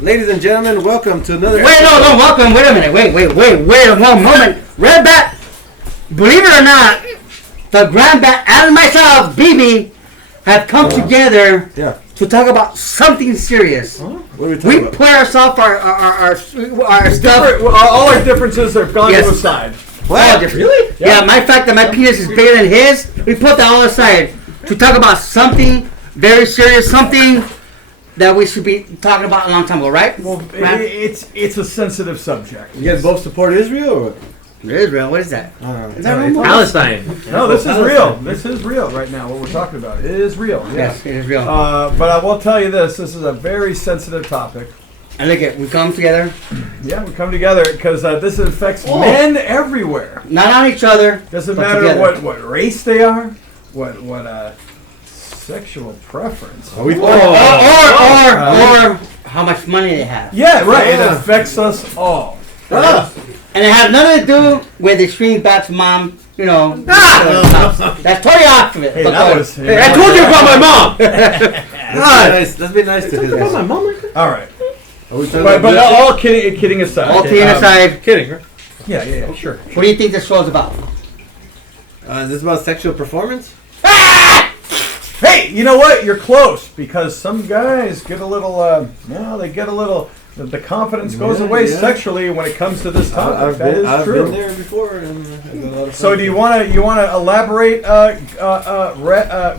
Ladies and gentlemen, welcome to another... Welcome. Wait a minute. Wait a moment. Red Bat, believe it or not, the Grand Bat and myself, BB, have come together to talk about something serious. What are we talking We about? put ourselves, our stuff... all our differences have gone to the side. What? Really? Yeah, my fact that my penis is bigger than his, we put that all aside to talk about something very serious, something that we should be talking about a long time ago, right? Well, it's a sensitive subject. You guys both support Israel or what? Israel, what is that? Is that right. Palestine. No, this is real. This is real right now, what we're talking about. It is real. Yes, it is real. But I will tell you this is a very sensitive topic. And look at, we come together. Yeah, we come together because this affects men everywhere. Not on each other. Doesn't matter what race they are, what sexual preference. Or how much money they have. Yeah, right. It affects us all. And it has nothing to do with Extreme Bat's mom, you know. That's totally off of it. Hey, I told you about my mom! Let's be nice to his about my mom like that? All right. But all kidding aside. All kidding aside. Kidding, right? Yeah, sure. What do you think this show's about? Is this about sexual performance? Hey, you know what? You're close because some guys get a little, the confidence goes away sexually when it comes to this topic. I've been there before. And I've got a lot of so do you want to elaborate,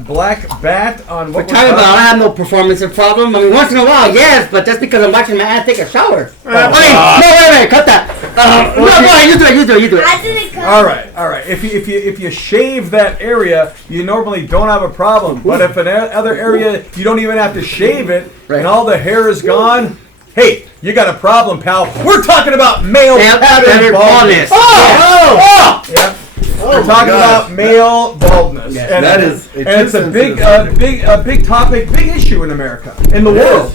Black Bat, on what we're talking about? I have no performance problem. I mean, once in a while, yes, but that's because I'm watching my aunt take a shower. Wait, cut that. No, you do it. I didn't come. All right. If you shave that area, you normally don't have a problem. But if in other area you don't even have to shave it, and all the hair is gone, hey, you got a problem, pal. We're talking about male pattern baldness. We're talking about male baldness. Yes, and that is, it's a big topic, big issue in America, in the world.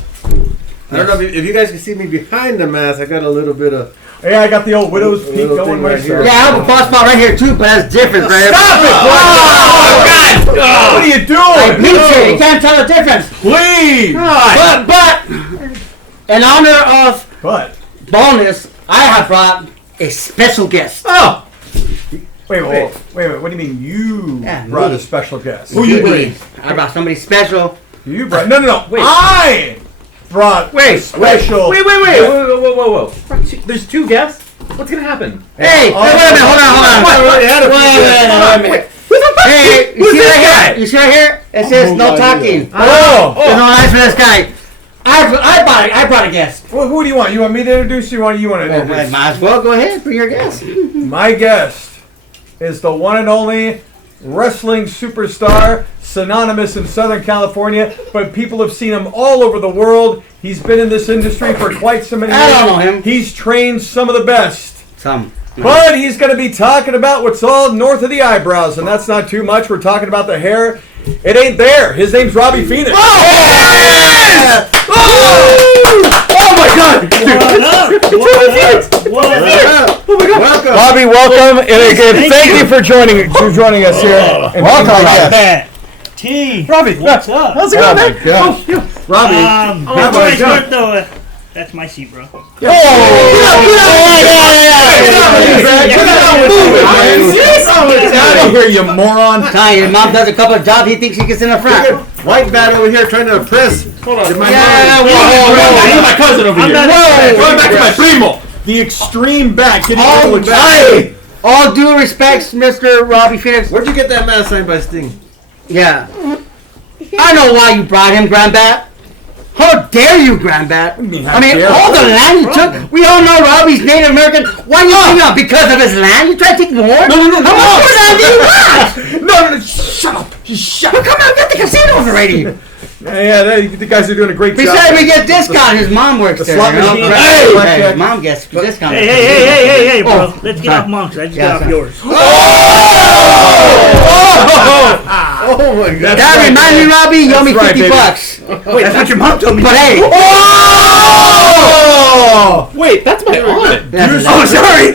I don't know if you guys can see me behind the mask. I got a little bit of... Yeah, I got the old widow's peak going right here. Yeah, I have a bald spot right here too, but that's different, right? Stop it! Oh, God! What are you doing? You can't tell the difference. Please! But, in honor of baldness, I have brought a special guest. Oh! Wait. What do you mean you brought a special guest? Who you bring? I brought somebody special. You brought... No. Wait. I brought special... Wait. Whoa. There's two guests? What's going to happen? Hey, wait a minute. Hold on. Wait. Hey, you see right here? It says no talking. There's no lines for this guy. I brought a guest. Well, who do you want? You want me to introduce you? You want to introduce? Might as well go ahead for your guest. My guest is the one and only wrestling superstar, synonymous in Southern California, but people have seen him all over the world. He's been in this industry for quite so many years. I don't know him. He's trained some of the best. Some. But he's going to be talking about what's all north of the eyebrows, and that's not too much. We're talking about the hair. It ain't there. His name's Robby Phenix. Oh my God! What up? Oh my God! Welcome. Robby, welcome, and again, thank you for joining us here. And welcome, T. Robby, what's up? How's it going, man? Robby, That's my seat, bro. Get out of here, you moron! Your mom does a couple of jobs. He thinks he gets in the front. White Bat over here trying to oppress. Hold on. Whoa. My cousin over here. Going back to my primo. The extreme back. All due respects, Mr. Robby Phenix. Where'd you get that mask signed by Sting? Yeah. I know why you brought him, Grandbat. How dare you, Grandbat? All the land you took. We all know Robby's Native American. Why you think that? Because of his land? You try to take more? No. How much more land do you want? No, shut up. Shut up. Well, come on, get the casinos already. Yeah, the guys are doing a great job. Besides, we get discount. His mom works there. slot machine. Hey, mom gets discount. Hey, bro. Let's get off Monks. I just got off yours. Oh my God! That reminds me, Robby. You owe me $50. Wait, that's what your mom told me. But hey. Wait, that's my aunt. Sorry.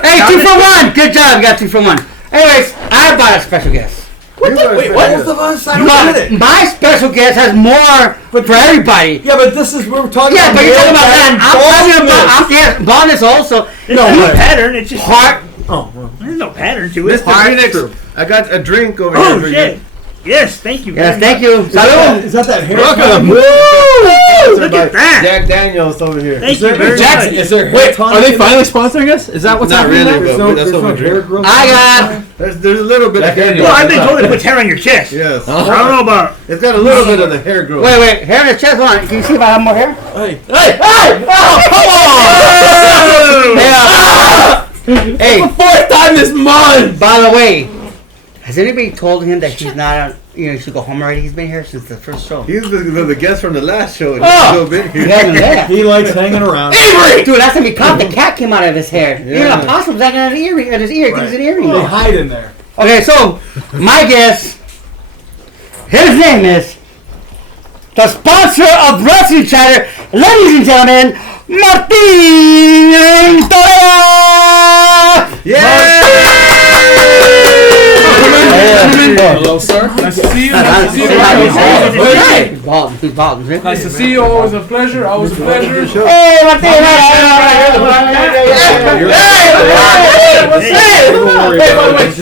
Hey, 2 for 1. Good job. You got 2 for 1. Anyways, I brought a special guest. Wait, what was the last time we did it? My special guest has more for everybody. Yeah, but this is we're talking Yeah, about. but you're talking about that. I'm talking about bonus also. There's no pattern. It's just Heart. There's no pattern to it. Mr. Phenix, I got a drink over here Oh for shit! you. Yes, thank you. Yes, very thank much. you. Salud. Is that hair? Welcome. Look at that. Jack Daniels over here. Thank you very Jackson, much. Is there hair? Wait, are they tonic finally sponsoring us? Is that what's Not happening really, now? but that's what we drink. growth? I got. There's a little bit of hair. Well, I've been told it puts hair on your chest. Yes. I don't know about. It's got a little bit of the hair growth. Wait. Hair in the chest. Hold on. Can you see if I have more hair? Hey, Hey, Fourth time this month! by the way, has anybody told him that he's not, he should go home already? He's been here since the first show. He's the guest from the last show. And Oh. he's still been He here. hasn't left. he likes hanging around. Dude, last time he caught the cat came out of his hair. Even Yeah. a possum's hanging out of his earring. His ear. Right. It's an earring. They hide in there. Okay, so my guest, his name is the sponsor of Wrestling Chatter, ladies and gentlemen, Martin Torrea. Hello, sir. Nice to see you. Nice to see you. He's bald. Nice to see you. Always a pleasure. Always a pleasure. Hey, Martin!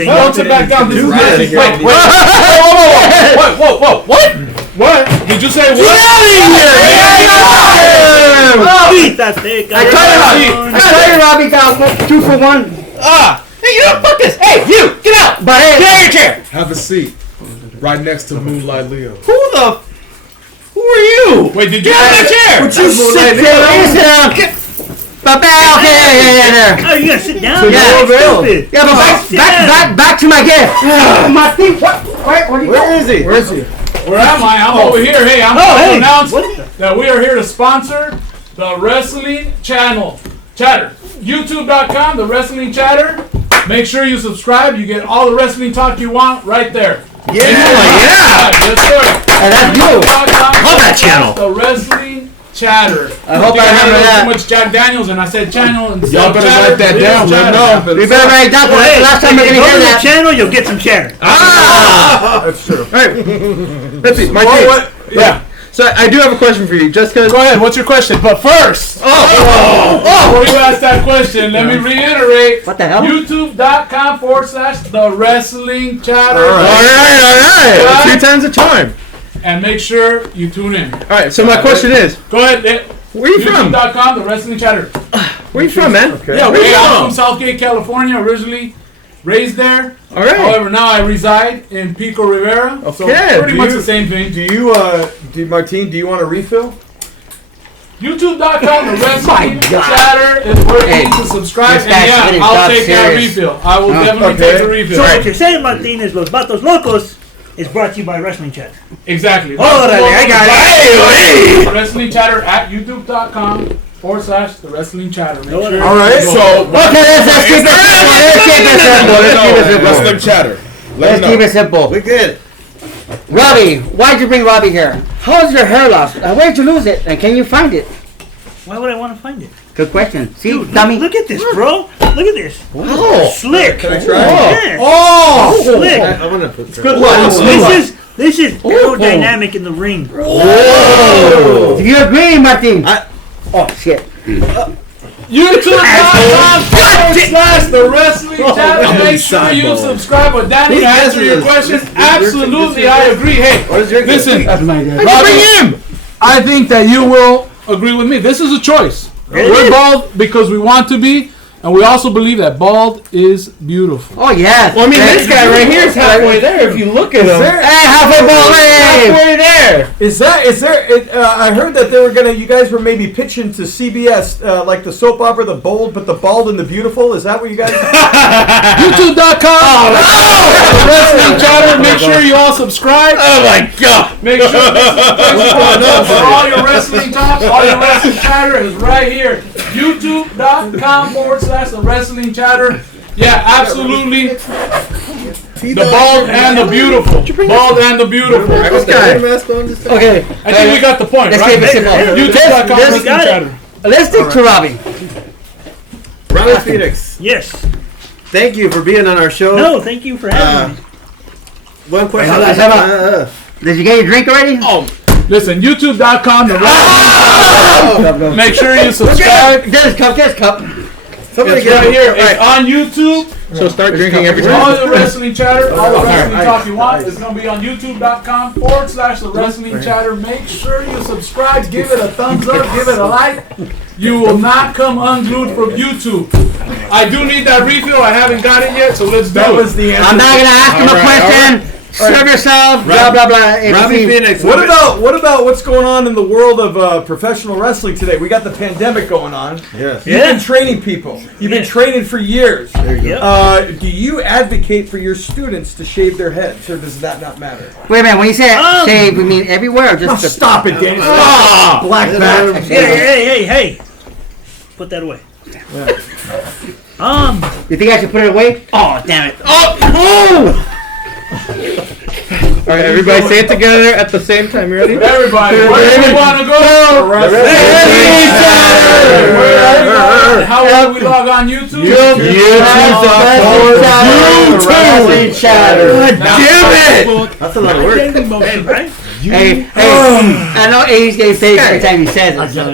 Don't sit back down. This is Wait, Whoa. What? Did you say what? That's thick. I tell you, Robby got 2 for 1. Hey, you don't fuck this! Hey, you! Get out! But hey, Get out of your chair! Have a seat. Right next to Moonlight Leo. Who are you? Wait, did you? Get out of my chair! you sit down. But yeah. Oh, you gotta sit down? Yeah. Stupid. Yeah, but back to my guest. Martin, where is he? Where am I? I'm over here. Hey, I'm going to announce that we are here to sponsor the Wrestling Chatter. YouTube.com, the Wrestling Chatter. Make sure you subscribe. You get all the wrestling talk you want right there. Yeah! Yes, sir. And that's you. Love that channel. The Wrestling Chatter. I hope I remember that. Too much Jack Daniels, and I said channel and Y'all better write that down. We better write it down. That's the last time we're Go gonna to hear the that. channel, you'll get some chatter. That's true. Let's see, Martin. Yeah. So I do have a question for you, just because. Go ahead. What's your question? But first, before you ask that question, let me reiterate. What the hell? YouTube.com/The Wrestling Chatter. All right. 3 times the charm. And make sure you tune in. All right. So my question is, Go ahead. where you from? YouTube.com, The Wrestling Chatter. Where you from, man? Okay. Yeah, Where you I'm from? from Southgate, California. Originally raised there. All right. However, now I reside in Pico Rivera. So Okay. pretty much the same thing. Martine, do you want a refill? YouTube.com, The Wrestling Chatter is where you need to subscribe. this And guy's yeah, getting I'll top take that serious. refill. I will definitely okay. take the refill. So what you're saying, Martin, is Los Batos Lokos is brought to you by Wrestling Chatter. Exactly. Órale, I got it. Wrestling Chatter at youtube.com/The Wrestling Chatter. Make sure All right, you go. so Okay, let's keep it simple. Wrestling chatter. Let's keep it simple. We good. Robby, why'd you bring Robby here? How's your hair loss? Where'd you lose it? And can you find it? Why would I want to find it? Good question. See, Dude, dummy. look at this, bro. Look at this. Oh, Slick. Can I try? Yes. Oh! Slick. I'm gonna put Good that. luck. This is aerodynamic in the ring. do you agree, Martin? Oh shit. YouTube.com/The Wrestling Chatter. Make sure you subscribe. But Danny, to answer your question, absolutely, I agree. Hey, listen, That's my guy. Robby, I think that you will agree with me. This is a choice. We're bald because we want to be, and we also believe that bald is beautiful. Oh yes. Well, I mean, this guy right here is halfway there. If you look at him, Hey, halfway ball, hey. halfway there. Is there? I heard that you guys were maybe pitching to CBS, like the soap opera, The Bold, but the Bald and the Beautiful. Is that what you guys? YouTube.com. Wrestling Chatter. Make sure you all subscribe. Oh my God. Make sure this is Facebook for all your wrestling talks, all your wrestling chatter is right here. YouTube.com/The Wrestling Chatter. Yeah, absolutely. The Bald and the Beautiful. Bald and the Beautiful. This guy. Mask on this time? Okay. I think we got the point, Let's right? keep it simple. YouTube.com Let's- Wrestling Chatter. Let's stick to Robby. Phenix, Yes. thank you for being on our show. No, thank you for having me. one question. Did you get your drink already? Oh, listen, YouTube.com. Make sure you subscribe. Get his cup. Somebody get right here. It's on YouTube. So start drinking every All time. the wrestling chatter, all the wrestling talk you want is going to be on YouTube.com/the wrestling chatter. Make sure you subscribe, give it a thumbs up, give it a like. You will not come unglued from YouTube. I do need that refill. I haven't got it yet, so let's do it. That was the answer. I'm not gonna ask him a question. Serve yourself. Blah blah blah. Robby Phenix. What about what's going on in the world of professional wrestling today? We got the pandemic going on. Yes. You've been training people. You've been training for years. There you go. Do you advocate for your students to shave their heads, or does that not matter? Wait a minute. When you say shave, we mean everywhere or just Stop it, Dan. Black back. Hey. Put that away. You think I should put it away? Oh, damn it. All right, everybody say it together at the same time. You ready? Everybody, where do you want to go? How will we log on YouTube? YouTube chatter. Damn it! That's a lot of work. Hey, I know A's getting paid every time he says it. So.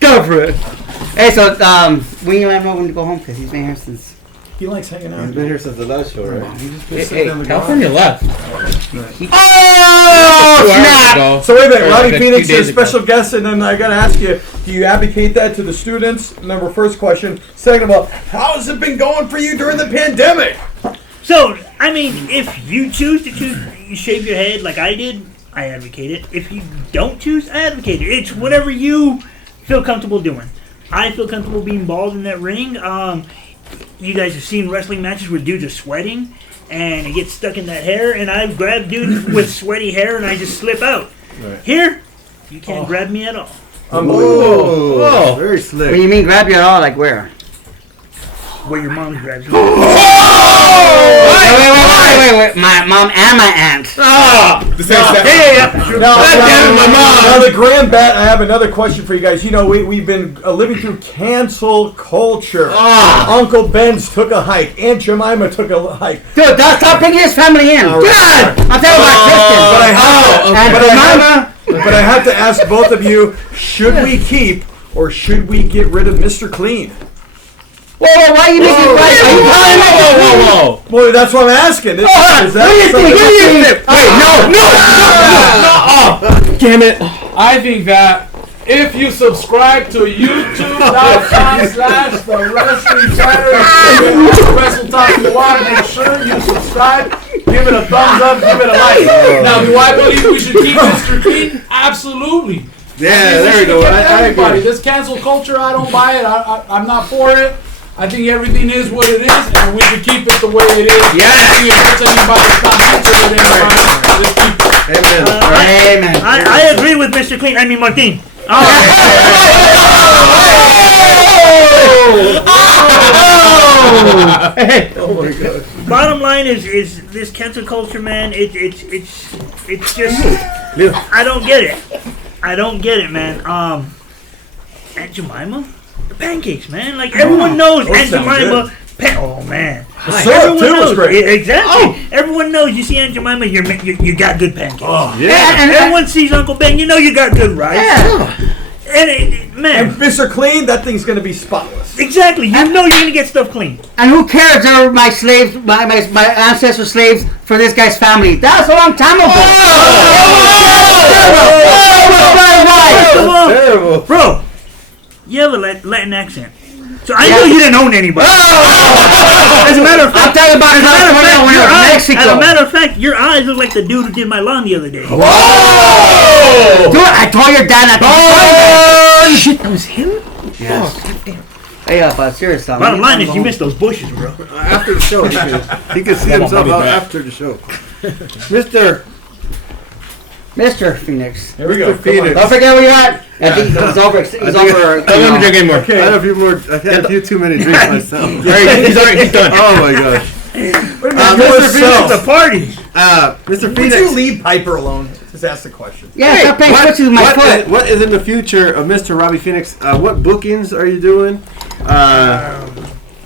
Go for it. Hey, so when you want to go home? Because he's been here since. He likes hanging out. He's been here since the last show, right? Hey, California left. Snap! So wait a minute, Or Robby like a Phenix few is a days special guest, and then I gotta ask you, do you advocate that to the students? Number first question. Second of all, how has it been going for you during the pandemic? So, I mean, if you choose you shave your head like I did, I advocate it. If you don't choose, I advocate it. It's whatever you feel comfortable doing. I feel comfortable being bald in that ring. You guys have seen wrestling matches where dudes are sweating and it gets stuck in that hair, and I've grabbed dudes with sweaty hair and I just slip out. Right. Here, you can't grab me at all. Unbelievable. Oh, very slick. When you mean grab you at all, like where? Where your mom grabs you. Wait. My mom and my aunt. Now, the Grand Bat, I have another question for you guys. You know, we've been living through cancel culture. Uncle Ben's took a hike. Aunt Jemima took a hike. Dude, don't stop bringing his family in. God! I'm talking about Kristen. But I have to ask both of you, should we keep or should we get rid of Mr. Clean? Whoa, why are you making Whoa. Well, that's what I'm asking. Is that Damn it. I think that if you subscribe to YouTube.com/the wrestling chatter, wrestle talk you want, make sure you subscribe, give it a thumbs up, give it a like. Now, do I believe we should keep Mr. Clean? Absolutely. Yeah, there we go. I agree. This cancel culture, I don't buy it. I'm not for it. I think everything is what it is, and we should keep it the way it is. Yes. If it hurts anybody, it's not meant to hurt anybody. Just keep it. Amen. Amen. I agree with Mr. Clean. I mean, Martin. Oh my God. Bottom line is this cancel culture, man. It's just I don't get it. I don't get it, man. Aunt Jemima, the pancakes, man. Like everyone knows Aunt Jemima. Oh man, syrup too was great. Exactly. Everyone knows. You see Aunt Jemima, you got good pancakes. Oh Yeah. And everyone sees Uncle Ben. You know you got good rice. Yeah. And man, And Mr. Clean, that thing's gonna be spotless. exactly. You know you're gonna get stuff clean. And who cares? They're my slaves, my ancestors' slaves for this guy's family. That's a long time ago. Terrible. Bro, you have a Latin accent. So I know you didn't own anybody. As a matter of fact, I'm talking about Mexico. as a matter of fact, your eyes look like the dude who did my lawn the other day. Dude, I told your dad not to. Shit, that was him? Yes. Hey, but seriously. Bottom line is you missed those bushes, bro. After the show, he can see himself out after the show. Mr. Phenix. Here we go. Phenix. Don't forget where you're at. I think he's over. He's over. Don't let me drink anymore. I had a few more. I had a few too many drinks myself. He's done. Oh my gosh. Mr. Phenix, The party. Mr. Would Phenix. you leave Piper alone? Just ask the question. Yeah, stop paying switches with my foot. What is in the future of Mr. Robby Phenix? What bookings are you doing?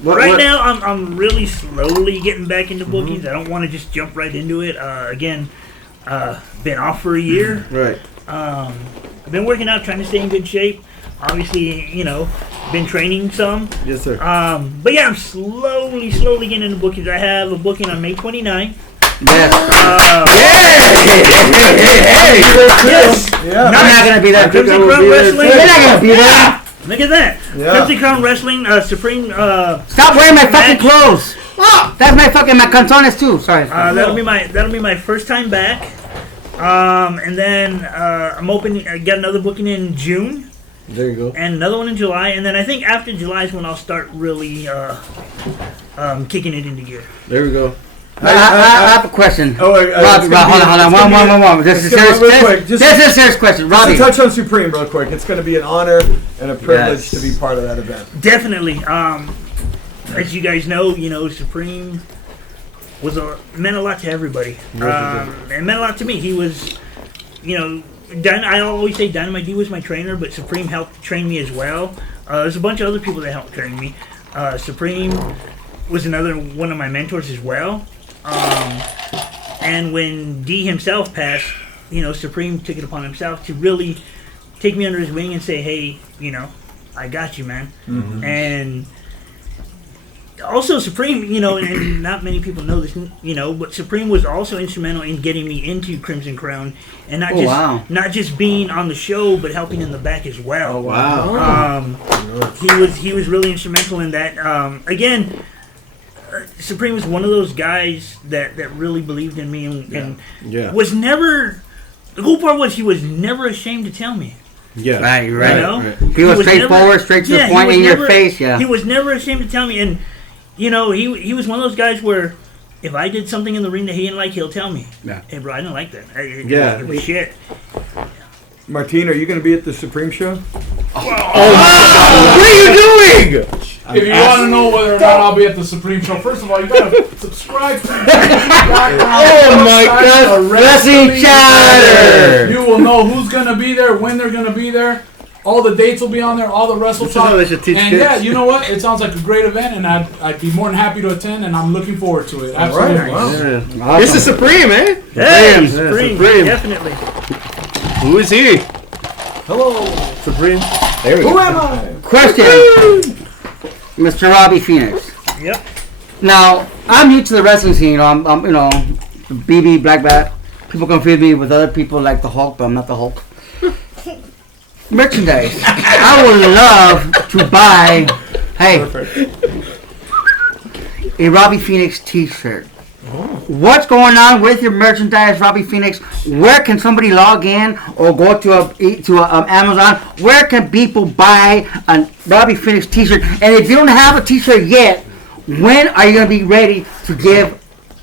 Right now, I'm really slowly getting back into bookings. I don't want to just jump right into it. Again, been off for a year. Right. I've been working out, trying to stay in good shape. Obviously, been training some. Yes, sir. But yeah, I'm slowly getting into bookings. I have a booking on May 29th. Yes. Yes. Yeah. I'm not gonna be there. Crimson Crown Wrestling. You're not gonna be there. Look at that. Yeah. Crimson Crown Wrestling, Supreme. Stop wearing my fucking clothes. That's my cantones too. Sorry. That'll be my first time back. And then I'm open. I got another booking in June. There you go. And another one in July. And then I think after July is when I'll start really kicking it into gear. There we go. I have a question. Robbie, hold on. One. This is a serious question. Robbie. Just to touch on Supreme real quick. It's going to be an honor and a privilege to be part of that event. Definitely. As you guys know, Supreme meant a lot to everybody. It meant a lot to me. He was, I always say Dynamite D was my trainer, but Supreme helped train me as well. There's a bunch of other people that helped train me. Supreme was another one of my mentors as well. And when D himself passed, Supreme took it upon himself to really take me under his wing and say, hey, I got you, man. Mm-hmm. And also Supreme, and not many people know this, but Supreme was also instrumental in getting me into Crimson Crown, and not just being on the show, but helping in the back as well. Oh wow! He was really instrumental in that. Again, Supreme was one of those guys that really believed in me and was never. The cool part was he was never ashamed to tell me. Yeah, right. Right. He was straightforward, straight to the point in your face. Yeah, he was never ashamed to tell me, and he was one of those guys where if I did something in the ring that he didn't like, he'll tell me. Yeah. Hey, bro, I didn't like that. It was shit. Martine, are you going to be at the Supreme show? What are you doing? If you want to know whether or not I'll be at the Supreme show, first of all, you gotta subscribe to the Oh my God, Wrestling Chatter! You will know who's gonna be there, when they're gonna be there. All the dates will be on there, all the wrestle talk. They should teach and kids. yeah, you know what? It sounds like a great event, and I'd be more than happy to attend, and I'm looking forward to it. Absolutely. Right, wow. Yeah. Awesome. This is Supreme, eh? Hey, Supreme. Definitely. Who is he? Hello. Supreme. There we Who go. am I? Question, Mr. Robbie Phenix. Yep. Now, I'm new to the wrestling scene. I'm BB Black Bat. People confuse me with other people like the Hulk, but I'm not the Hulk. Merchandise. I would love to buy, a Robbie Phenix T-shirt. What's going on with your merchandise, Robbie Phenix? Where can somebody log in or go to Amazon? Where can people buy a Robbie Phenix T-shirt? And if you don't have a T-shirt yet, when are you going to be ready to give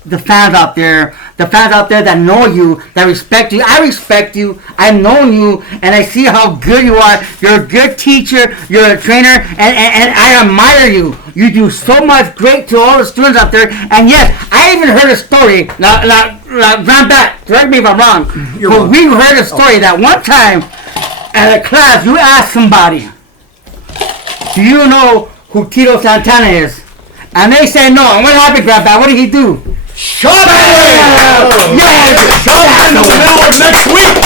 the fans out there that know you, that respect you? I respect you. I've known you, and I see how good you are. You're a good teacher. You're a trainer, and I admire you. You do so much great to all the students out there. And yes, I even heard a story. Now, Grandpa, correct me if I'm wrong. But we heard a story that one time at a class, you asked somebody, do you know who Tito Santana is? And they said no. And what happened, Grandpa? What did he do? Shut up! Yes! Shut up! Next week!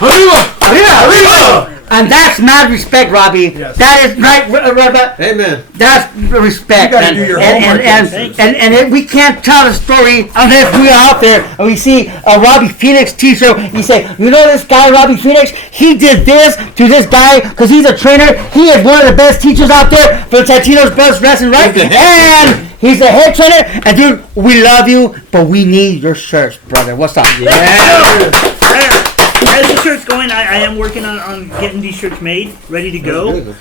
Arriba! And that's not respect, Robbie. Yes. That is right, Robert. Amen. That's respect. You gotta do your homework. And we can't tell the story unless we're out there and we see a Robbie Phenix T-shirt. You say, you know this guy, Robbie Phenix? He did this to this guy because he's a trainer. He is one of the best teachers out there for Santino's Best Wrestling, right? And he's the head trainer. And dude, we love you, but we need your shirts, brother. What's up? Yeah. As the shirt's going, I am working on getting these shirts made, ready to go.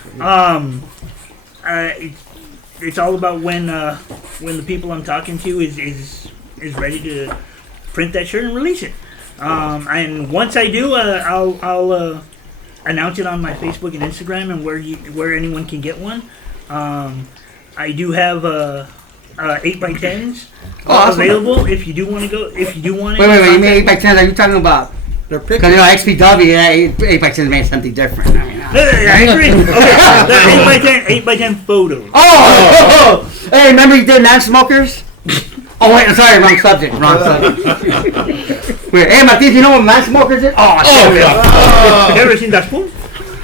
It's all about when the people I'm talking to is ready to print that shirt and release it. And once I do, I'll announce it on my Facebook and Instagram and where anyone can get one. I do have 8x10s awesome. available if you do want to go. If you do want it. Wait. You mean 8x10s? Are you talking about They're Because picking. XPW, 8x10 made something different. I mean, I agree. Okay, 8x10 photos. Oh! Hey, remember you did non-smokers? Oh wait, I'm sorry, wrong subject. Wait, hey, Martin, you know what non-smokers is? Have you ever seen that spoon?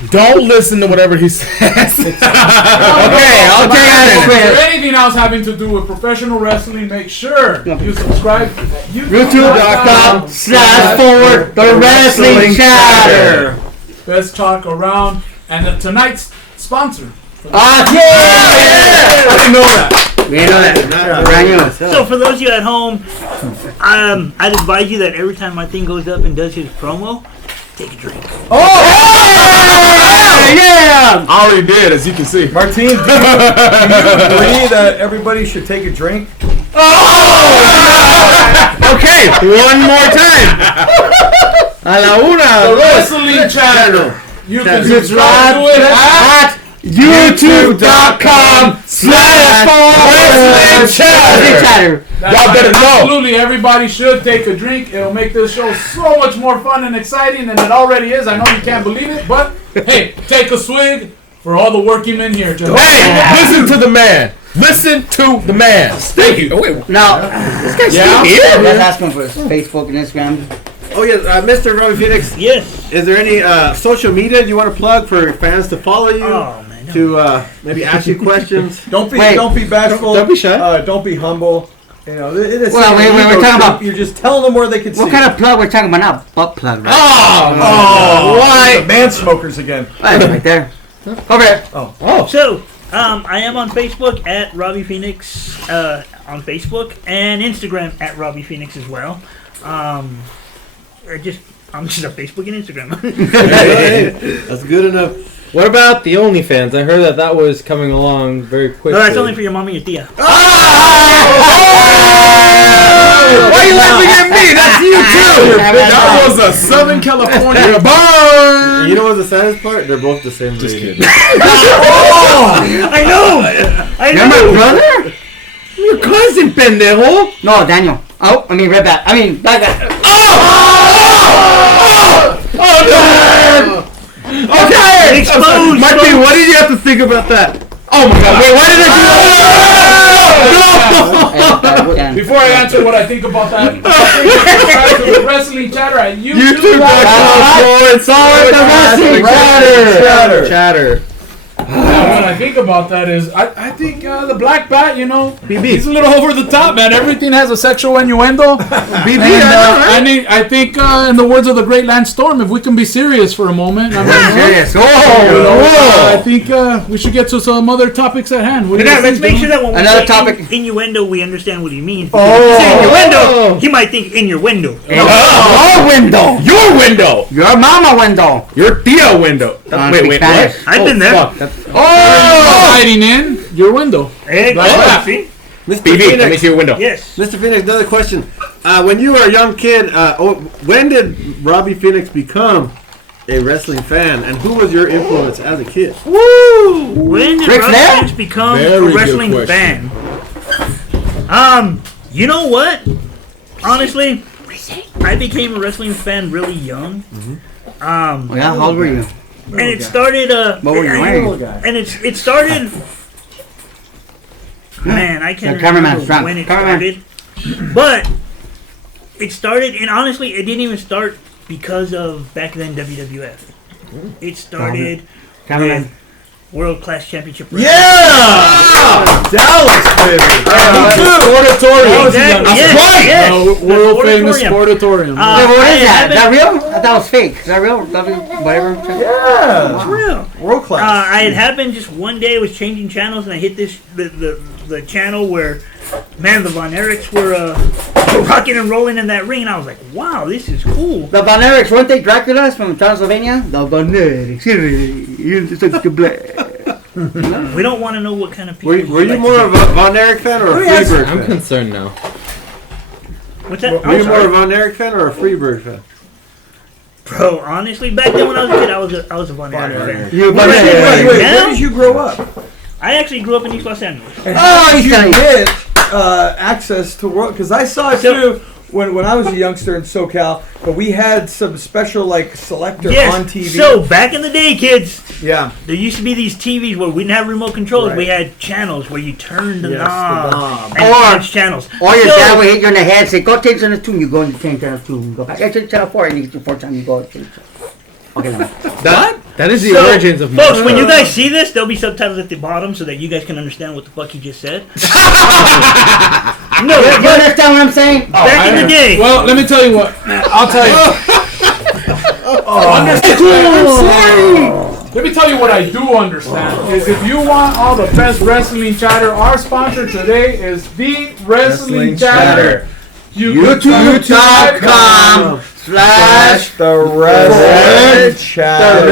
Don't listen to whatever he says. Okay, I'll take it. For anything else having to do with professional wrestling, make sure you subscribe to YouTube.com/forward the wrestling chatter. Best talk around. And tonight's sponsor. I didn't know that. We didn't know that. Brand new. So for those of you at home, I'd advise you that every time my thing goes up and does his promo, take a drink. Yeah! I already did, as you can see. Martin, do you agree that everybody should take a drink? Okay, one more time. A la The una. Wrestling Chatter. You can subscribe to it at YouTube.com/wrestling chatter. Y'all better know. Absolutely, everybody should take a drink. It'll make this show so much more fun and exciting than it already is. I know you can't believe it, but hey, take a swig for all the working men here, gentlemen. Hey, listen to the man. Listen to the man. Thank you. Oh, wait. Now, This guy's still here? let's ask him for his Facebook and Instagram. Oh yes, Mr. Robby Phenix. Yes. Is there any social media you want to plug for fans to follow you? Oh man. No. To maybe ask you questions? Don't be bashful. Don't be shy. Don't be humble. You know, We're talking about. You're just telling them where they can see. What kind of plug we're talking about now? Butt plug, right? Oh, why? the man smokers again. Right there. Okay. So, I am on Facebook at Robby Phenix on Facebook and Instagram at Robby Phenix as well. I'm just on Facebook and Instagram. Hey, that's good enough. What about the OnlyFans? I heard that was coming along very quickly. No, that's only for your mom and your tia. Why are you laughing at me? That's you too. That was a Southern California burn. You know what's the saddest part? They're both the same rating. I know. You're my brother? Your cousin, pendejo. No, Daniel. Oh, I mean, red bat. I mean, black bat. Oh, no. Okay. Exposed. Martin, what did you have to think about that? Oh my God! Wait, why did it do? Before I answer what I think about that, subscribe to the Wrestling Chatter at YouTube.com/wrestling chatter. What I think about that is, I think the Black Bat, you know, he's a little over the top, man. Everything has a sexual innuendo. BB, I think, in the words of the great Lance Storm, if we can be serious for a moment, Serious. I think we should get to some other topics at hand. What do you Let's think, make sure that when we Another say topic. innuendo, we understand what he means. If you say innuendo, he might think in your window. Your window. Your window. Your mama window. Your Tia window. Wait, what? I've been there. Fuck. hiding in your window. Hey, Like that. see? Mr. BB, let me Phenix, see your window. Yes. Mr. Phenix, another question. When you were a young kid, when did Robby Phenix become a wrestling fan, and who was your influence as a kid? Woo! When did Ric Robby Flair? Phenix become Very a good wrestling question. fan? You know what? Honestly, I became a wrestling fan really young. Yeah, how old were you? And it started. What were you wearing? And it started. Man, I can't The cameraman's remember drunk. when it Cameraman. started. But it started, and honestly, it didn't even start because of back then WWF. It started Cameraman. with World Class Championship Wrestling. Yeah! Dallas, baby. Sportatorium. Exactly. Yes, right. yes. World The famous Sportatorium. Sportatorium. Yeah, but what I is that? Is haven't- that real? I thought that was fake. Is that real? Whatever. It's Yeah. real. World class. I had happened just one day. I was changing channels, and I hit the channel where, man, the Von Erichs were rocking and rolling in that ring, and I was like, wow, this is cool. The Von Erichs, weren't they Draculas from Transylvania? The Von Erichs. We don't want to know what kind of people. Were you like more to of a Von Erich fan or a Freebird I'm fan? concerned now. What's that? Were you more a Von Erich fan or a Freebird fan? Bro, honestly, back then when I was a kid, I was a Von Erich fan. You Wait, where did you grow up? I actually grew up in East Los Angeles. And how did you get access to world? Because I saw it too. when I was a youngster in SoCal, but we had some special like selector on TV. So back in the day, kids, yeah, there used to be these TVs where we didn't have remote controls. Right. We had channels where you turned the knob and change channels. Or your dad would hit you in the head and say, go change channel 2, and you go and change channel 2. And go back, change channel 4, and you get to 4 times, you go and change channel 4. Okay, that is the origins of folks, when you guys see this, there'll be subtitles at the bottom so that you guys can understand what the fuck he just said. No, you understand what I'm saying? Back in the day. Well, let me tell you what. I'll tell you. Let me tell you what I do understand. Is if you want all the best wrestling chatter, our sponsor today is the Wrestling Chatter. YouTube.com/the Wrestling Chatter.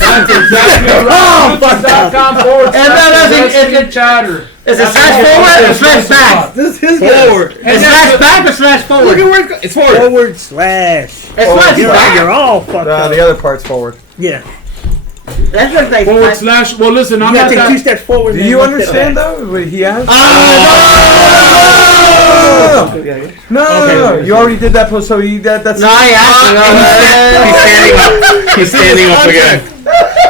That's exactly right. YouTube.com/Wrestling Chatter. Is it slash forward or slash back? This is his forward. Is slash back or slash forward? Look at where it's forward. Forward slash. It's slash back. You're all fucked up. The other part's forward. Yeah. That looks like forward slash. Well, listen, I'm you not gotta take that. 2 steps forward. Do you understand though what he has? No. You already did that. So that's. No, I He's standing up again.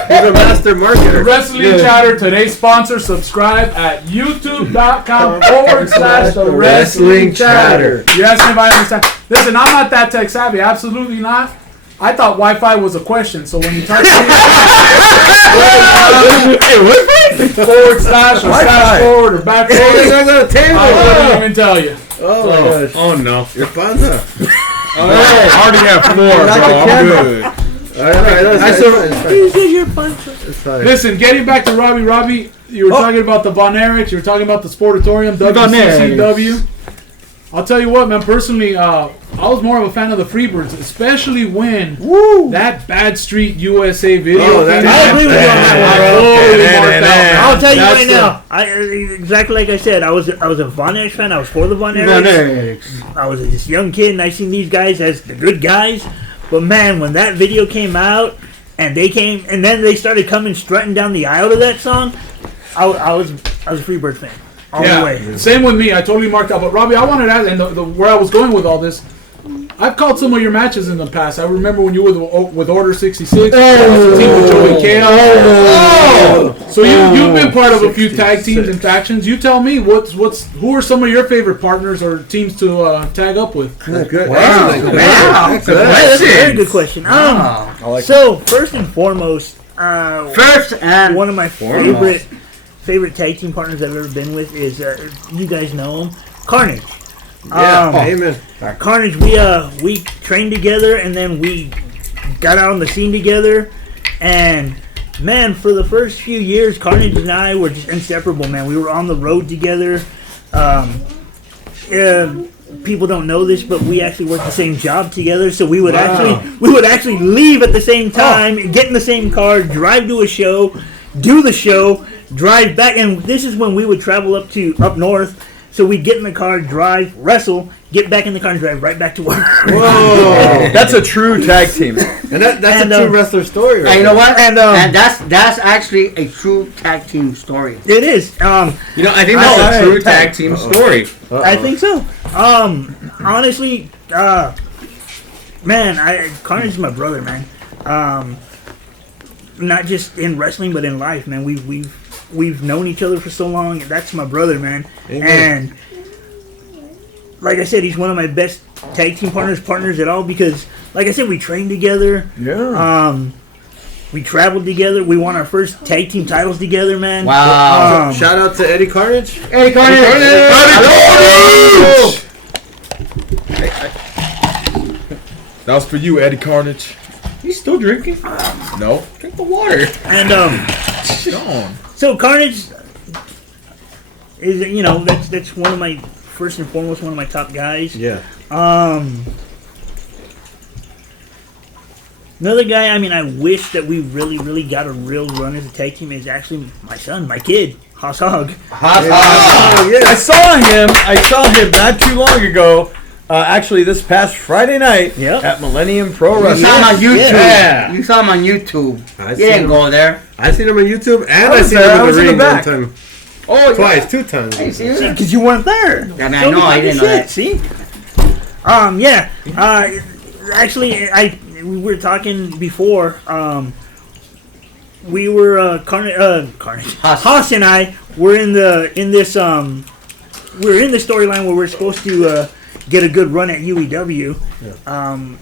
He's a master marketer. Wrestling Chatter, today's sponsor. Subscribe at youtube.com/the Wrestling Chatter. You asked me if I understand. Listen, I'm not that tech savvy. Absolutely not. I thought Wi-Fi was a question, so when you type forward slash or slash forward or back forward, I wouldn't even tell you. Oh my gosh. Oh no. You're fun, huh? I already have 4, bro. I'm good. Listen, getting back to Robby, you were talking about the Von Erichs, you were talking about the Sportatorium, WCCW. I'll tell you what, man, personally, I was more of a fan of the Freebirds, especially when that Bad Street USA video came out. I agree with you on that. I'll tell you right now. Exactly like I said, I was a Von Erich fan. I was for the Von Erichs. I was this young kid, and I seen these guys as the good guys. But man, when that video came out, and then they started coming strutting down the aisle to that song, I was a Freebird fan. All the way. Same with me. I totally marked out. But Robby, I wanted to ask, and where I was going with all this, I've called some of your matches in the past. I remember when you were with Order 66, the team with Joey Chaos. So you've been part of a few tag teams and factions. You tell me who are some of your favorite partners or teams to tag up with? Good. Wow. That's a very good question. So first and foremost, one of my favorite tag team partners I've ever been with is you guys know him, Carnage. Amen. Carnage, we trained together and then we got out on the scene together, and man, for the first few years, Carnage and I were just inseparable. Man, we were on the road together. People don't know this, but we actually worked the same job together. So we would actually leave at the same time, get in the same car, drive to a show, do the show, drive back, and this is when we would travel up north. So we'd get in the car, drive, wrestle, get back in the car, and drive right back to work. Whoa, that's a true tag team, and that's a true wrestler story. Right? And you know what? And that's actually a true tag team story. It is. I think that's a true tag team story. I think so. Honestly, man, Carnage is my brother, man. Not just in wrestling, but in life, man. We've known each other for so long. That's my brother, man. Amen. And like I said, he's one of my best tag team partners at all because, like I said, we trained together. Yeah. We traveled together. We won our first tag team titles together, man. Wow. Shout out to Eddie Carnage. Eddie Carnage. That was for you, Eddie Carnage. He's still drinking? No. Drink the water. And so Carnage is that's one of my first and foremost one of my top guys. Yeah. Another guy, I wish that we really got a real run as a tag team is actually my son, my kid, Haas Hog. Yeah. I saw him not too long ago. Actually, this past Friday night at Millennium Pro Wrestling. You saw him on YouTube. Yeah. You saw him on YouTube. You didn't go there. I seen him on YouTube, and I seen him in the ring one time. Oh, Twice, 2 times. Hey, serious? Because you weren't there. I mean, I know, I didn't know that. See? Actually, we were talking before. We were Carnage. Haas and I were in the storyline where we're supposed to get a good run at UEW.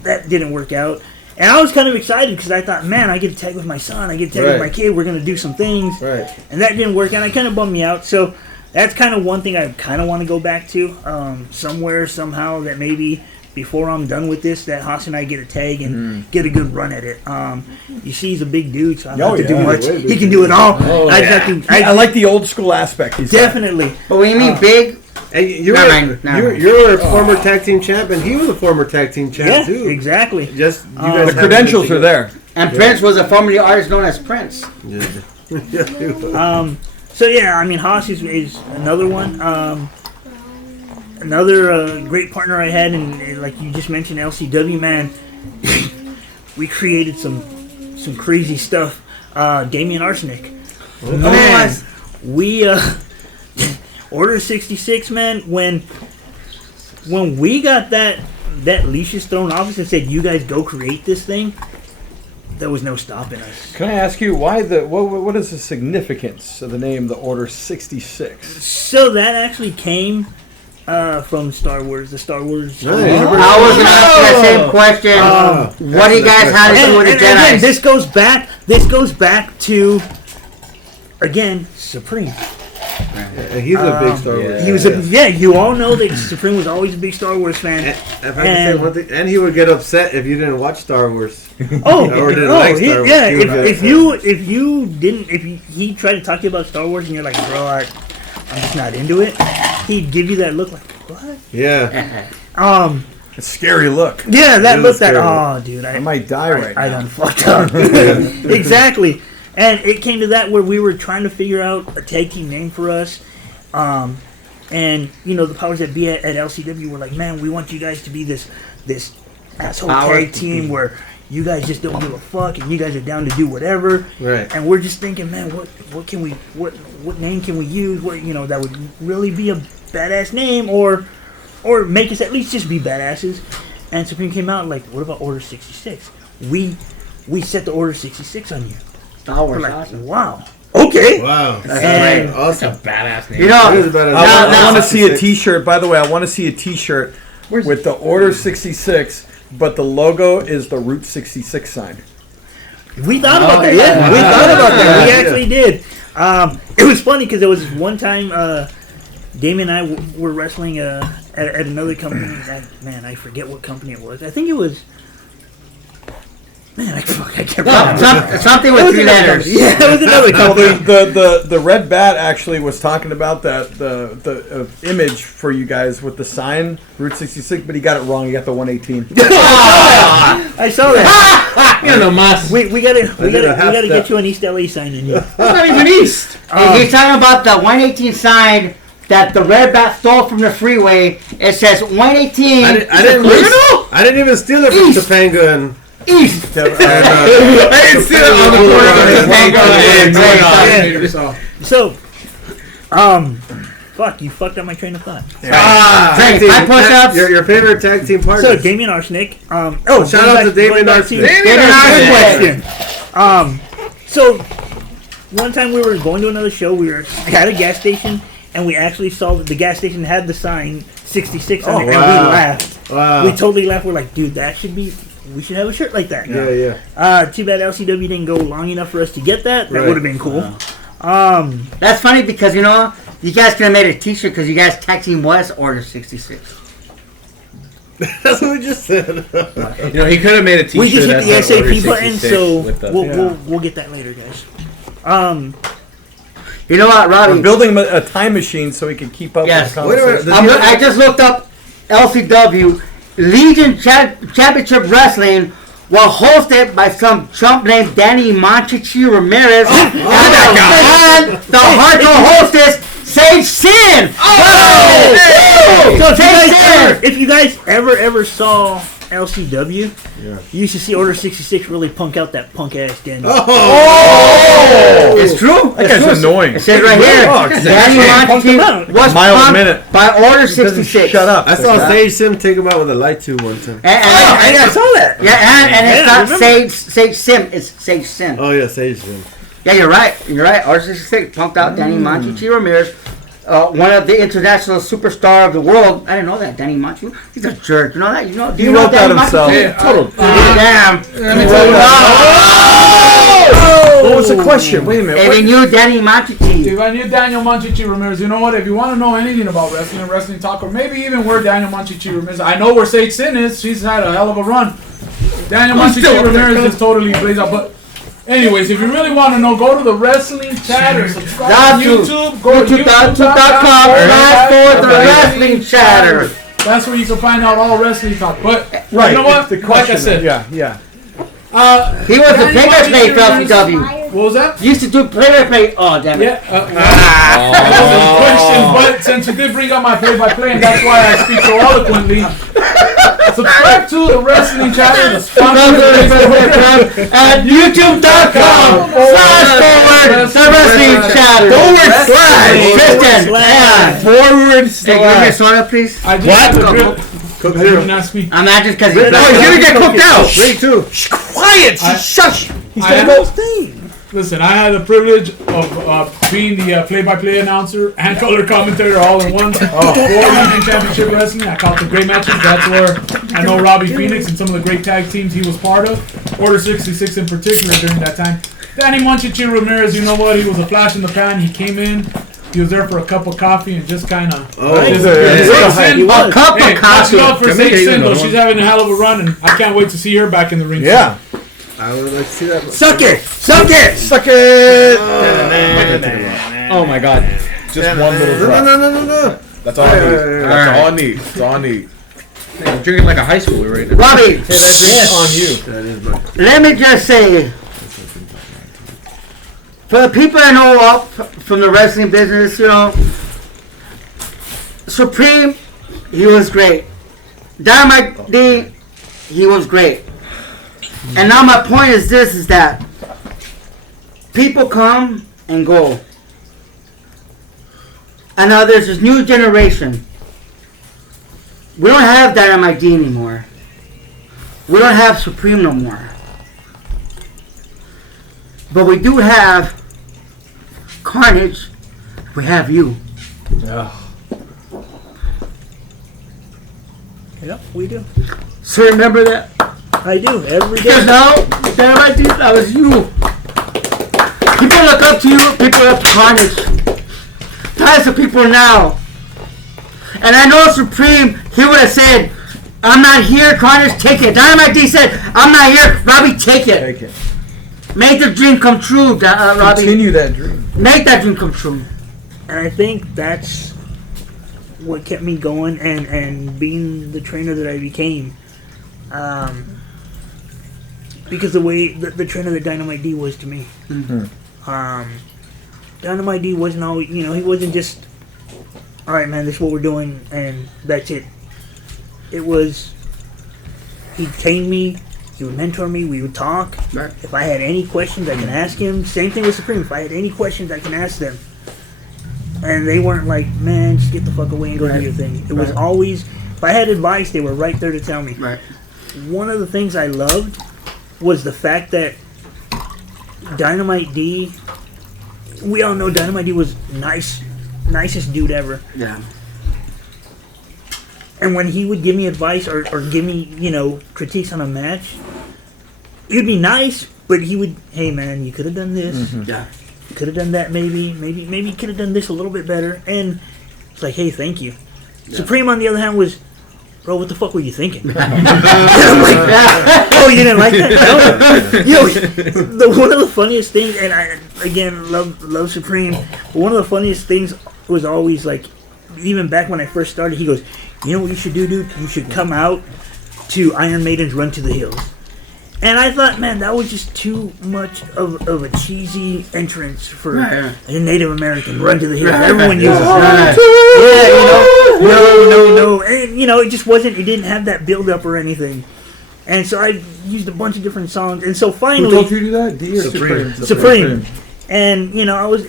That didn't work out. And I was kind of excited because I thought, man, I get to tag with my son, I get to tag with my kid, we're going to do some things. Right. And that didn't work out. It kind of bummed me out. So that's kind of one thing I kind of want to go back to somewhere, somehow, that maybe before I'm done with this, that Haas and I get a tag and get a good run at it. You see, he's a big dude, so I don't have to do much. He can do it all. I like the old school aspect. Definitely. But when you mean big, Hey, you're a former tag team champ, and he was a former tag team champ too. Exactly. Just you guys the credentials are there. and Prince was a formerly artist known as Prince. So yeah, I mean, Haas is another one. Another great partner I had, and like you just mentioned, LCW, man. We created some crazy stuff. Damien Arsenic. Man, we Order 66, man. When we got that leashes thrown off us and said, "You guys go create this thing," there was no stopping us. Can I ask you why what is the significance of the name, the Order 66? So that actually came from Star Wars, the Star Wars. Nice. I was going to ask that same question. What do you guys have to do with the Jedi? Again, this goes back to, again, Supreme. He's a big Star Wars. He was you all know that Supreme was always a big Star Wars fan. And if I can say one thing, and he would get upset if you didn't watch Star Wars. If he tried to talk to you about Star Wars and you're like, bro, I'm just not into it, he'd give you that look like, what? Yeah. A scary look. Yeah, that look that, scary. Dude, I might die right now. I done fucked up. Exactly. And it came to that where we were trying to figure out a tag team name for us. And, you know, the powers that be at LCW were like, man, we want you guys to be this asshole tag team where you guys just don't give a fuck and you guys are down to do whatever. Right. And we're just thinking, man, what name can we use? What, you know, that would really be a badass name or make us at least just be badasses. And Supreme came out like, what about Order 66? We set the Order 66 on you. We're like, awesome. Wow. Okay. Wow. And Awesome. Badass name. You know, It is a badass I want to name. see a T-shirt. By the way, I want to see a T-shirt with the Order 66, but the logo is the Route 66 sign. we thought about that. Yeah, we thought about that. We actually did. It was funny because there was one time Damien and I were wrestling at another company. I forget what company it was. I think it was. Man, I can't remember. Something with 3 letters. Yeah, it was another company. The Red Bat actually was talking about that the image for you guys with the sign Route 66, but he got it wrong. He got the 118. I saw that. You know, mas. We gotta get you an East LA sign in here. That's not even East. He's talking about the 118 sign that the Red Bat stole from the freeway. It says 118. I didn't even steal it from Topanga and East. I didn't see it on the corner. So, fuck, you fucked up my train of thought. tag team. push-ups. Your favorite tag team partner. So, Damien Arsenic. Shout out to Damien Arsenic. Good question. So, one time we were going to another show. We were at a gas station, and we actually saw that the gas station had the sign 66 on it, and we laughed. Wow. We totally laughed. We're like, dude, we should have a shirt like that. Yeah. Too bad LCW didn't go long enough for us to get that. That would have been cool. That's funny because, you know, you guys could have made a T-shirt because you guys tag team was Order 66. That's what we just said. You know, he could have made a T-shirt. We just hit the that said Order SAP button, 66 so with the- we'll get that later, guys. You know what, Robby? We're building a time machine so we can keep up Yes. with the conversation. I just looked up LCW. Legion Championship Wrestling was hosted by some chump named Danny Monchichi Ramirez and the hardcore hostess Sage Sin. So if you guys ever saw LCW, you used to see Order 66 really punk out that punk ass Daniel. Oh! It's true. That guy's annoying. It says right here, Daniel Montefiore was Mile a punked minute. by Order 66. Shut up. I saw Sage Sim take him out with a light tube one time. And I saw that. Yeah, and it's not Sage Sim, it's Sage Sim. Oh yeah, Sage Sim. Yeah, you're right. Order 66 punked out Danny Montefiore Ramirez, one of the international superstar of the world. I didn't know that. Danny Montefiore, he's a jerk. You know that? Do you know wrote that Danny himself. Montefiore? Total. Damn. What was the question? Wait a minute. If you knew Danny Montefiore. If I knew Daniel Montefiore Ramirez, you know what? If you want to know anything about wrestling talk, or maybe even where Daniel Montefiore Ramirez, I know where Sage Sin is. She's had a hell of a run. Daniel Montefiore Ramirez is totally blazed out. But anyways, if you really want to know, go to the Wrestling Chatter. Subscribe to YouTube. Go to YouTube.com/for the Wrestling Chatter. That's where you can find out all wrestling talk. But Right. you know what? The Like I said, Yeah. He was the play-by-play for LCW. What was that? Used to do play-by-play. Oh, damn it. Yeah. That wasn't a question, but since you did bring up my play-by-play, and that's why I speak so eloquently, subscribe to the Wrestling Chatter, the sponsor at youtube.com/forward the Wrestling Chatter. Forward Hey, give me a soda, please. Cook You zero. didn't ask me. I'm not just because he's Oh, he's gonna get cooked out. Me too. Quiet. Shush. He's I gonna had- go thing. Listen, I had the privilege of being the play-by-play announcer and color commentator all in one for Union Championship Wrestling. I called the great matches. That's where I know Robby Phenix and some of the great tag teams he was part of. Order 66 in particular during that time. Danny Montefiore Ramirez, you know what? He was a flash in the pan. He came in. He was there for a cup of coffee and just kind of. A cup of Watch coffee. out for Sage Sin, though. She's having a hell of a run, and I can't wait to see her back in the ring. Yeah. I would like to see that. Suck it! Suck it! Suck it. Oh my god. Just one little drop. No. That's all I need. That's all I need. That's all I need. I'm drinking like a high schooler right now. Robby, On you. That is my. let me just say, for the people I know up from the wrestling business, Supreme, he was great. Dynamite D, he was great. And now my point is this, is that people come and go. And now there's this new generation. We don't have Dynamite D anymore. We don't have Supreme no more. But we do have Carnage. We have you. Yep, we do. So remember that? I do every Because day. now, Dynamite D, that was you. People look up to you. People look up to Carnage. Types of people now. And I know Supreme, he would have said, I'm not here, Carnage, take it. Dynamite D said, I'm not here, Robby, take it. Take it. Make the dream come true, Robby. Continue that dream. Make that dream come true. And I think that's what kept me going and being the trainer that I became. Because the way the trainer that Dynamite D was to me. Dynamite D wasn't always, he wasn't just, all right, man, this is what we're doing, and that's it. It was, he'd tame me, he would mentor me, we would talk. Right. If I had any questions, I can ask him. Same thing with Supreme. If I had any questions, I can ask them. And they weren't like, man, just get the fuck away and go do your thing. It was always, if I had advice, they were right there to tell me. Right. One of the things I loved was the fact that Dynamite D, we all know Dynamite D was nicest dude ever. Yeah. And when he would give me advice or give me, critiques on a match, it'd be nice, but he would, hey man, you could have done this. Yeah. You could have done that maybe you could have done this a little bit better. And it's like, hey, thank you. Yeah. Supreme, on the other hand, was, bro, what the fuck were you thinking? I'm like, oh, you didn't like that? No. One of the funniest things, and I, again, love Supreme, but one of the funniest things was always like, even back when I first started, he goes, you know what you should do, dude? You should come out to Iron Maiden's Run to the Hills. And I thought, man, that was just too much of a cheesy entrance for a Native American Run to the Hills. Everyone uses that. Yeah, no. And, it just wasn't, it didn't have that build up or anything. And so I used a bunch of different songs, and so finally, Who told you to do that? D or Supreme? Supreme. And I was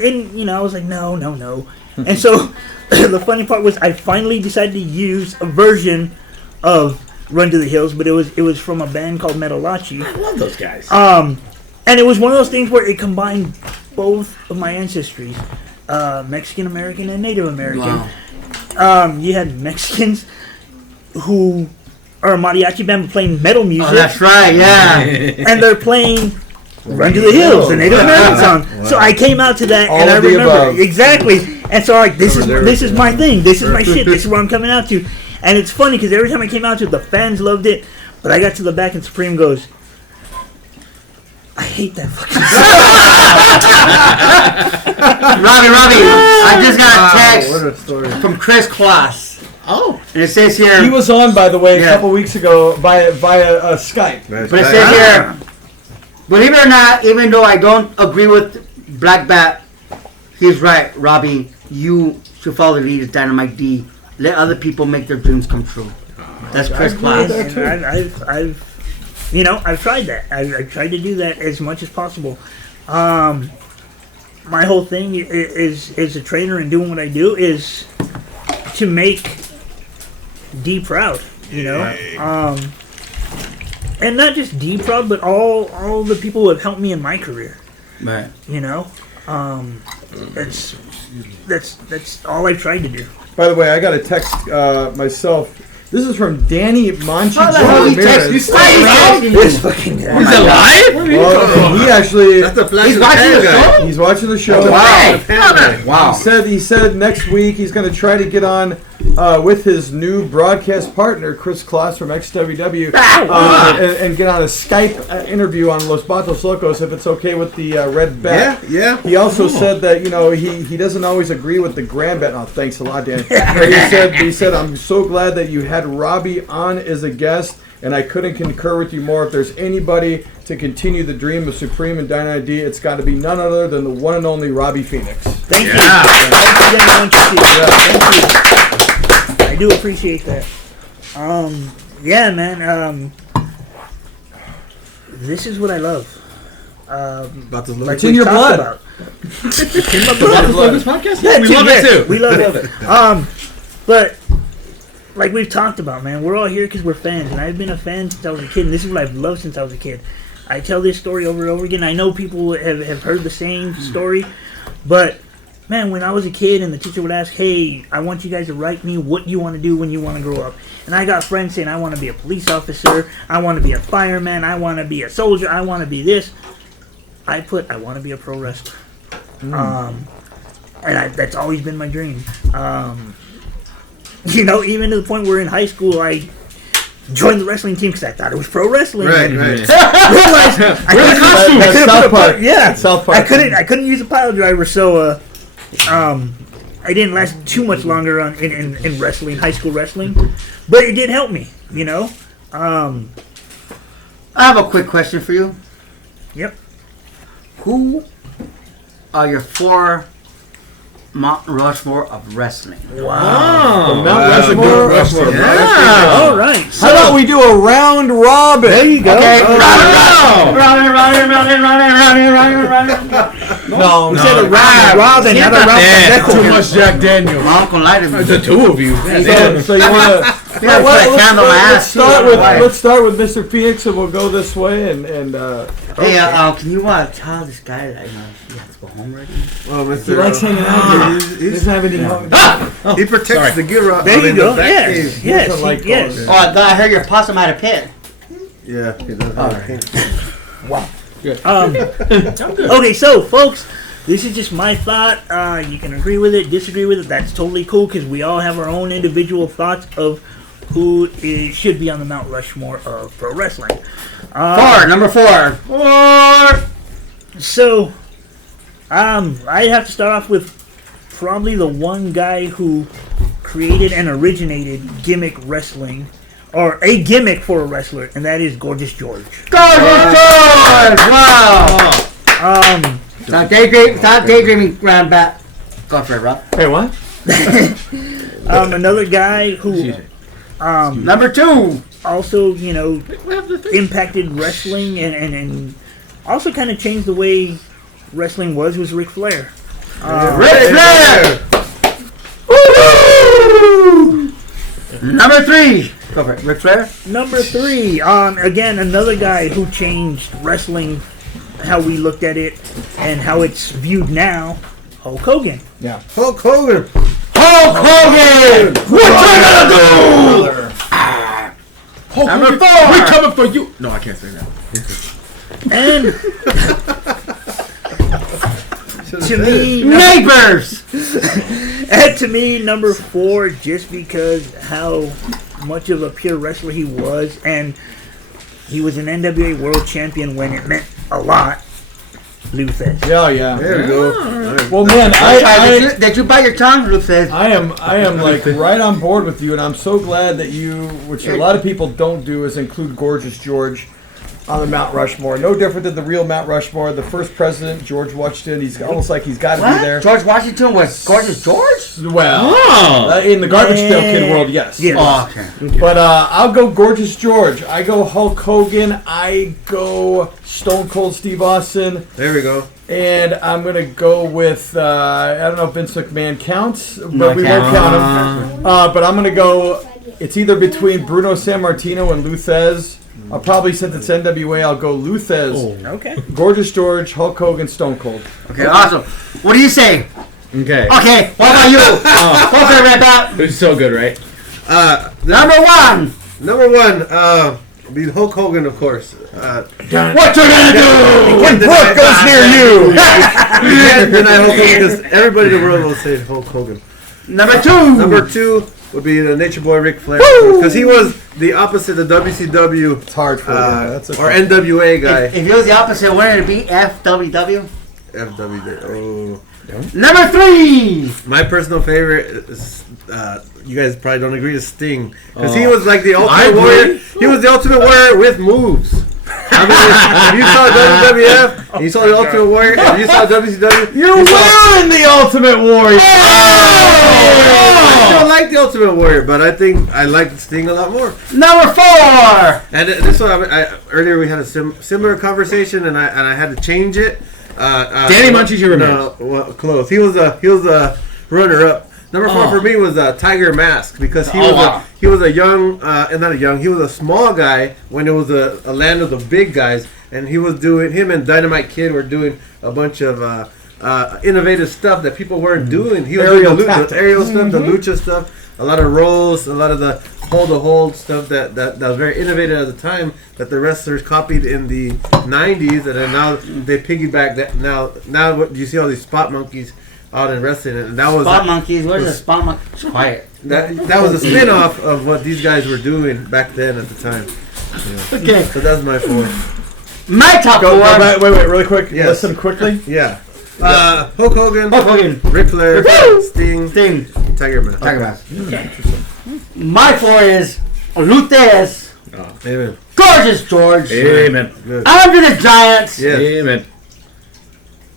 like, no. And so the funny part was I finally decided to use a version of Run to the Hills, but it was from a band called Metalachi. I love those guys. And it was one of those things where it combined both of my ancestries, Mexican American and Native American. Wow. You had Mexicans who are a mariachi band playing metal music. Oh, that's right, yeah. And they're playing Run to the Hills, the Native American song. Wow. So I came out to that, and I remember exactly. And so this is my thing. This is my shit. This is what I'm coming out to. And it's funny because every time I came out to it, the fans loved it. But I got to the back, and Supreme goes, I hate that fucking song. Robby, I just got a text from Chris Kloss. Oh. And it says here... He was on, by the way, a couple weeks ago via Skype. But it says here, believe it or not, even though I don't agree with Black Bat, he's right, Robby. You should follow the lead of Dynamite D. Let other people make their dreams come true. That's Chris Kloss. I've tried that. I've tried to do that as much as possible. My whole thing is as a trainer and doing what I do is to make D proud, and not just D proud, but all the people who have helped me in my career. Right. That's all I've tried to do. By the way, I got a text myself. This is from Danny Monchi Ramirez. He's fucking guy. He's alive? Well, he actually... That's the he's watching the show? He's watching the show. Wow. He said next week he's going to try to get on with his new broadcast partner, Chris Kloss from XWW, and get on a Skype interview on Los Batos Lokos if it's okay with the red bet. Yeah. He also said that, he doesn't always agree with the grand bet. Oh, thanks a lot, Dan. He said, I'm so glad that you had Robby on as a guest, and I couldn't concur with you more. If there's anybody to continue the dream of Supreme and Dynamite D, it's got to be none other than the one and only Robby Phenix. Thank you. Thank you. I do appreciate that. Man. This is what I love. It's in your blood. Batos Lokos Podcast? Yeah, we love it too. We love it. But like we've talked about, man, we're all here because we're fans, and I've been a fan since I was a kid, and this is what I've loved since I was a kid. I tell this story over and over again. I know people have heard the same story, but man, when I was a kid and the teacher would ask, hey, I want you guys to write me what you want to do when you want to grow up. And I got friends saying, I want to be a police officer, I want to be a fireman, I want to be a soldier, I want to be this. I want to be a pro wrestler. And that's always been my dream. Even to the point where in high school I joined the wrestling team because I thought it was pro wrestling. Right. Realized South Park. I couldn't use a pile driver, so I didn't last too much longer in wrestling, high school wrestling, but it did help me. I have a quick question for you. Yep. Who are your 4 Mount Rushmore of wrestling? Wow. Mount Rushmore. Yeah. All right. How about we do a round robin? There you go. Okay. Round. No. We said a round robin, not a round. Too much Jack Daniels. My uncle lied to me. The two of you. So you want to... Let's start with Mr. Phenix, and we'll go this way. And hey, can you tell this guy that he has to go home already? Oh, Mr. He likes hanging out. He doesn't have any home. He protects the gear out. There you go. Yes. Yes. Oh, I heard your possum had a pit. Yeah, he does. Wow. Good. Okay, so folks, this is just my thought. You can agree with it, disagree with it. That's totally cool because we all have our own individual thoughts of who should be on the Mount Rushmore of pro wrestling. Number 4. So, I'd have to start off with probably the one guy who created and originated gimmick wrestling, or a gimmick for a wrestler, and that is Gorgeous George. Gorgeous George! Wow! Stop daydreaming, Grand Bat. Go for it, Rob. Hey, what? Another guy who Number 2. Also, impacted wrestling and also kind of changed the way wrestling was Ric Flair. Ric Flair! Woo! Number 3. Go for it. Ric Flair? Number 3. Again, another guy who changed wrestling, how we looked at it, and how it's viewed now. Hulk Hogan. Yeah. Hulk Hogan. Hulk Hogan! What you gonna do? Hulk Number Hogan, 4. we're coming for you. No, I can't say that. And to me, Neighbors! and to me, number 4, just because how much of a pure wrestler he was, and he was an NWA World Champion when it meant a lot. Luthez. Yeah. There we go. Well, man, did you bite your tongue, Luthez? I am like right on board with you, and I'm so glad that you, which a lot of people don't do, is include Gorgeous George on the Mount Rushmore. No different than the real Mount Rushmore. The first president, George Washington, he's almost like he's got to be there. George Washington was Gorgeous George? Well, in the Garbage Pail Kid world, yes. Yes. Oh, okay. But I'll go Gorgeous George. I go Hulk Hogan. I go Stone Cold Steve Austin. There we go. And I'm going to go with, I don't know if Vince McMahon counts, but we won't count him. But I'm going to go, it's either between Bruno Sammartino and Luthez. I'll probably, since it's NWA, I'll go Luthez. Okay. Gorgeous George, Hulk Hogan, Stone Cold. Okay, awesome. What do you say? Okay. Okay, what about you? Go for it, Red Dot. It's so good, right? Number 1. Number 1, be Hulk Hogan, of course. What you gonna do when Brooke goes near you? You can't deny Hulk Hogan because everybody in the world will say Hulk Hogan. Number 2. Number 2 would be the Nature Boy Ric Flair, because he was the opposite of WCW. It's hard for or NWA guy. If you was the opposite, wouldn't it be FWW? FWW. Oh. Number 3. My personal favorite is, you guys probably don't agree, is Sting, because he was like the ultimate warrior. He was the ultimate warrior with moves. I mean, if you saw WWF, and you saw the Ultimate Warrior, and you saw WCW, You're wearing the Ultimate Warrior. I still like the Ultimate Warrior, but I think I like Sting a lot more. Number 4. And this one, earlier we had a similar conversation, and I had to change it. Danny Munchies, you remember? No, well, close. He was a runner-up. Number 4 for me was Tiger Mask, because he was a young, not a young, he was a small guy when it was a land of the big guys, and he was doing, him and Dynamite Kid were doing a bunch of innovative stuff that people weren't doing. He was doing the aerial stuff, the lucha stuff, a lot of rolls, a lot of the hold-to-hold stuff that was very innovative at the time, that the wrestlers copied in the 90s, and then now they piggyback that. Now what you see all these spot monkeys out in wrestling, and that was Spot monkeys. What is a spot monkey? Quiet. That was a spin-off of what these guys were doing back then at the time. Yeah. Okay. So that's my 4. My top 4. Wait, really quick. Yes. Listen quickly. Yeah. Hulk Hogan, Ric Flair, Sting, Tiger Mask. Tiger Mask. My 4 is Luthez, Amen. Gorgeous George, Amen. Good. Andre the Giant, Yes. Amen.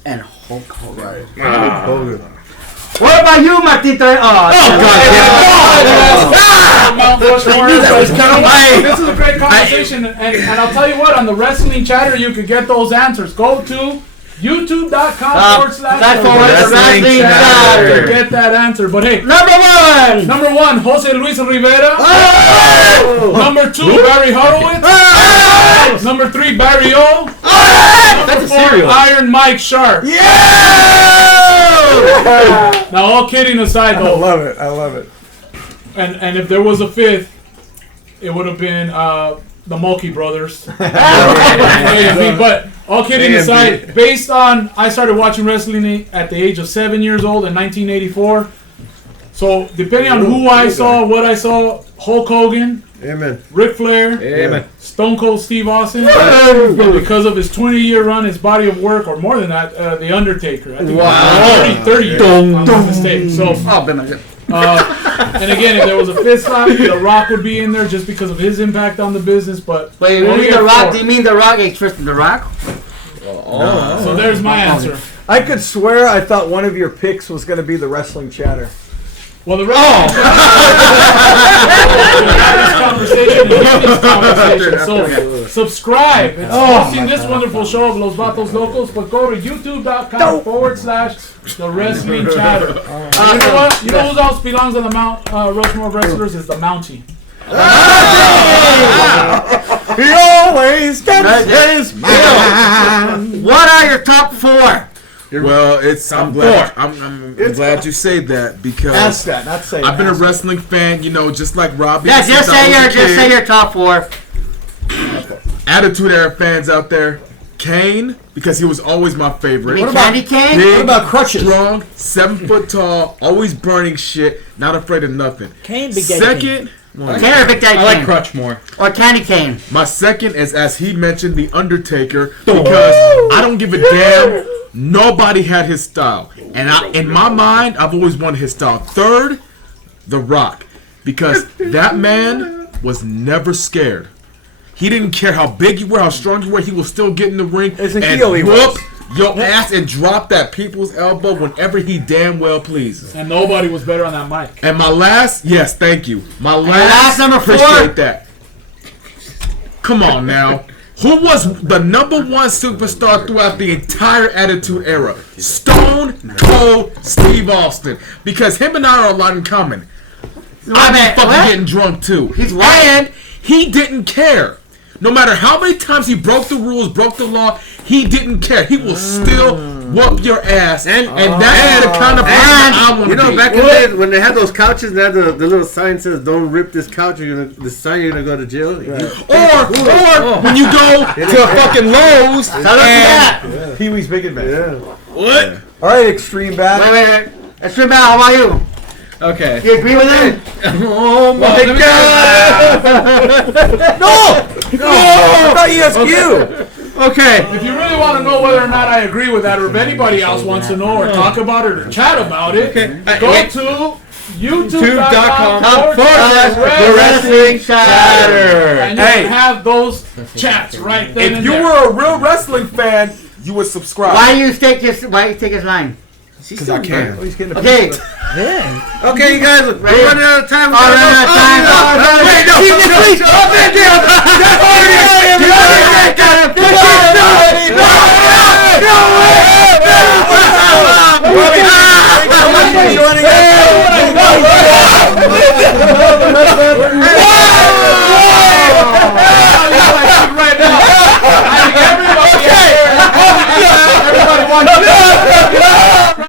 and Hulk Hogan. Hulk Hogan. What about you, Martito? This is a great conversation, and I'll tell you what, on the Wrestling Chatter, you can get those answers. Go to youtube.com/wrestling chatter to get that answer. But hey, number 1, Jose Luis Rivera. Number 2, Barry Horowitz. Number 3, Barry O. Number 4, Iron Mike Sharp. Now, all kidding aside, though, I love it. and if there was a 5th, it would have been the Mulkey brothers. But all kidding aside, based on, I started watching wrestling at the age of 7 years old in 1984. So depending on who I saw, what I saw, Hulk Hogan, Amen. Ric Flair, Amen. Stone Cold Steve Austin, and because of his 20-year run, his body of work, or more than that, The Undertaker. I think 30 years, if I'm not mistaken. So, and again, if there was a 5th slot, The Rock would be in there just because of his impact on the business. But wait, you mean The Rock? Do you mean The Rock? Tristan The Rock? So there's my answer. I could swear I thought one of your picks was going to be the Wrestling Chatter. Well, the rest this conversation. So subscribe. It's hosting this wonderful show of Los Batos Lokos, but go to youtube.com/The Wrestling Chatter. You know what? You know who else belongs on the Mount Rushmore Wrestlers is the Mountie. He always gets his man. What are your top 4? Well, I'm glad you say that because Ask that, not say. I've been a wrestling fan, just like Robby. Yeah, just say your top 4. Attitude Era fans out there. Kane, because he was always my favorite. What about Candy Cane? Big, what about Crutches? Strong, 7 foot tall, always burning shit, not afraid of nothing. Kane, Big Daddy Second. Cane or Big Daddy Cane? I like Crutch more. Or Candy Cane. My second is, as he mentioned, The Undertaker, because I don't give a damn. Nobody had his style. And in my mind, I've always wanted his style. Third, The Rock, because that man was never scared. He didn't care how big you were, how strong you were. He will still get in the ring As a and heel he whoop was. your ass and drop that people's elbow whenever he damn well pleases. And nobody was better on that mic. And my last, yes, thank you. My last number 4? appreciate that. Come on now. Who was the number 1 superstar throughout the entire Attitude Era? Stone Cold Steve Austin. Because him and I are a lot in common. I've been fucking getting drunk too. He's white. And he didn't care. No matter how many times he broke the rules, broke the law, he didn't care. He will still whoop your ass. And that's the kind of person I want to be. Back in the day, when they had those couches, they had the little sign says, "Don't rip this couch. You're gonna go to jail." Or when you go to fucking Lowe's and Pee Wee's Big Adventure. Yeah. what? All right, Extreme Bad. Wait. Extreme Bad, how about you? Okay. You agree with him? Oh my No! I thought you asked you. Okay. If you really want to know whether or not I agree with that, or if anybody else wants to know or talk about it or chat about it, go to YouTube.com/The Wrestling Chatter. and you can have those chats right then If and you there. were a real wrestling fan, you would subscribe. Why do you take his line? Because I can. Oh, he's getting a Okay. Okay, you guys, we're running out of time. Wait, no.